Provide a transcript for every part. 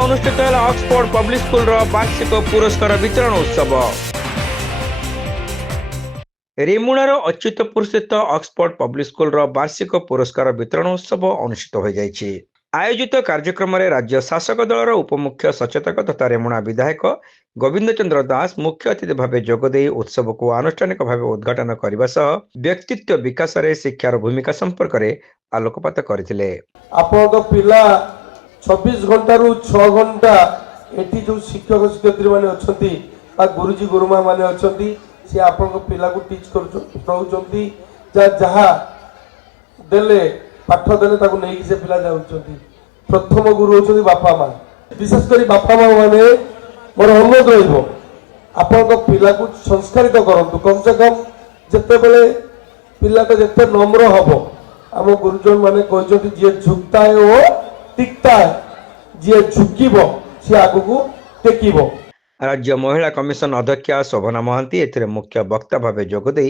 अनुष्ठित है Oxford public school वार्षिक पुरस्कार वितरण उत्सव। रेमुणार अच्युतपुर स्थित ऑक्सफोर्ड पब्लिक स्कूल वार्षिक पुरस्कार वितरण उत्सव अनुष्ठित हो जाइछि। आयोजित कार्यक्रम में राज्य शासक दलर उपमुख्य सचेतक तथा रेमुणा विधायक गोविंद चंद्र दास मुख्य अतिथि भाव जोगदे उत्सव को आनुष्ठानिक भाव उद्घाटन करने सह व्यक्तित्व विकास रे शिक्षार भूमिका संपर्क में आलोकपात करथिले। आपन पिला 24 घंटा रु 6 घंटा एठी जो शिक्षक शिक्षयित्री माने अछंती बा गुरुजी गुरुमा माने अछंती से आपन पिला को टीच करूचंती जहा देले पाठ देले ताको नै कि से पिला जाउचंती। प्रथम गुरु होचंती बापा मां, विशेष करी बापा मां माने मोर अनुरोध रहिबो आपन पिला को संस्कारित करंतु। कम से कम जते बेले पिला तो जते नम्र हबो आम गुरुजन माने कहते जी झुकता है वो टिकता है, जी झुकिबो सी आगु को टेकिबो। राज्य महिला कमिशन अध्यक्षा शोभना महांती एथिरे मुख्य वक्ता भाव जोगदे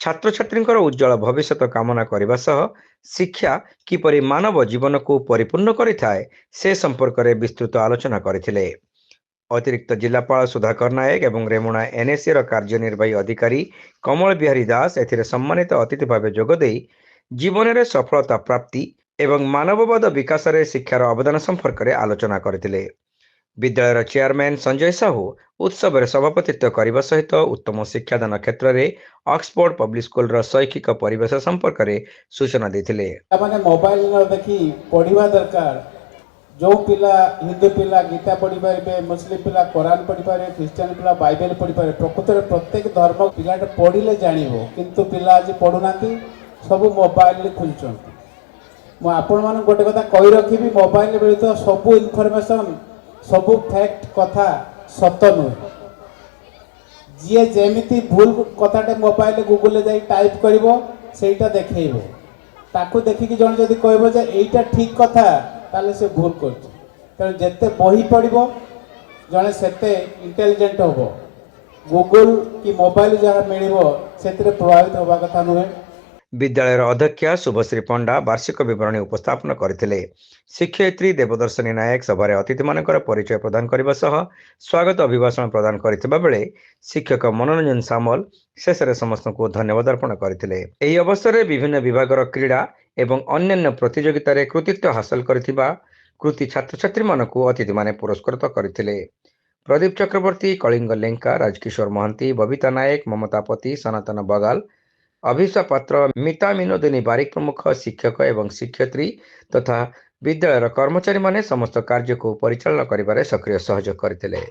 छात्र छात्री उज्जवल भविष्य कामना करने सह शिक्षा किपरि मानव जीवन को परिपूर्ण करिथाए से संपर्क में विस्तृत आलोचना करथिले। अतिरिक्त जिलापाल सुधाकर नायक एवं रेमुणा एनएससी कार्यनिर्वाही अधिकारी कमल बिहारी दास एथिरे सम्मानित अतिथि भाव जोगदे जीवन में सफलता प्राप्ति एवं मानववाद विकास रे शिक्षार अवदान संपर्क में आलोचना करथिले। विद्यालय चेयरमैन संजय साहू उत्सव में सभापतित्व करने सहित उत्तम शिक्षादान क्षेत्र में ऑक्सफोर्ड पब्लिक स्कूल शैक्षिक परिवेश संपर्क में सूचना देथिले। माने मोबाइल न देखी पढ़िबा दरकार। जो पिला हिंदू पिला गीता पढ़ी पारे, मुस्लिम पिला कुरान पढ़ी पारे, क्रिश्चियन पिला बाइबल पढ़ी पारे। प्रकृत में प्रत्येक धर्म पिला पढ़िले जानिबो, किंतु पिला आज पढ़ुनांती सब मोबाइल रे खोजुचंती। मु आपण मान गोटे कथा कहि रखिबी, मोबाइल रे तो सब इनफॉरमेशन सब फैक्ट कथा सत नुहे। जी जेमिति भूल कथाटे मोबाइल गूगल जाई टाइप करिवो सेटा देखैबो, ताकू देखिकी जण जदी कहबो जे एटा ठीक कथा ताले से भूल करछ। त जते बही पढ़िबो जणे सेते इंटेलिजेंट होबो। गूगल कि मोबाइल जहाँ मिलिबो सेतिरे प्रभावित होबा कथा नुहे। विद्यालय अध्यक्षा शुभश्री पंडा वार्षिक विवरणी उपस्थापन करथिले। शिक्षयित्री देवदर्शनी नायक सभारे अतिथि मानकर परिचय प्रदान करने सह स्वागत अभिभाषण प्रदान करथिबा बेले शिक्षक मनोरंजन सामल शेष में समस्त को धन्यवाद अर्पण करथिले। एही अवसर में विभिन्न विभागर क्रीड़ा एवं अन्यान्य प्रतियोगिता रे कृतित्व हासिल करथिबा कृति छात्र छात्री मानकु अतिथि माने पुरस्कृत करथिले। प्रदीप चक्रवर्ती, कलिंग लेंका, राजकिशोर महांती, बबीता नायक, ममता पति, सनातन बगाल, अभिषा पात्र, मिता मिनोदिनी बारिक प्रमुख शिक्षक एवं शिक्षयित्री तथा विद्यालय कर्मचारी माने समस्त कार्य को परिचालन करिबारे सक्रिय सहयोग करथिले।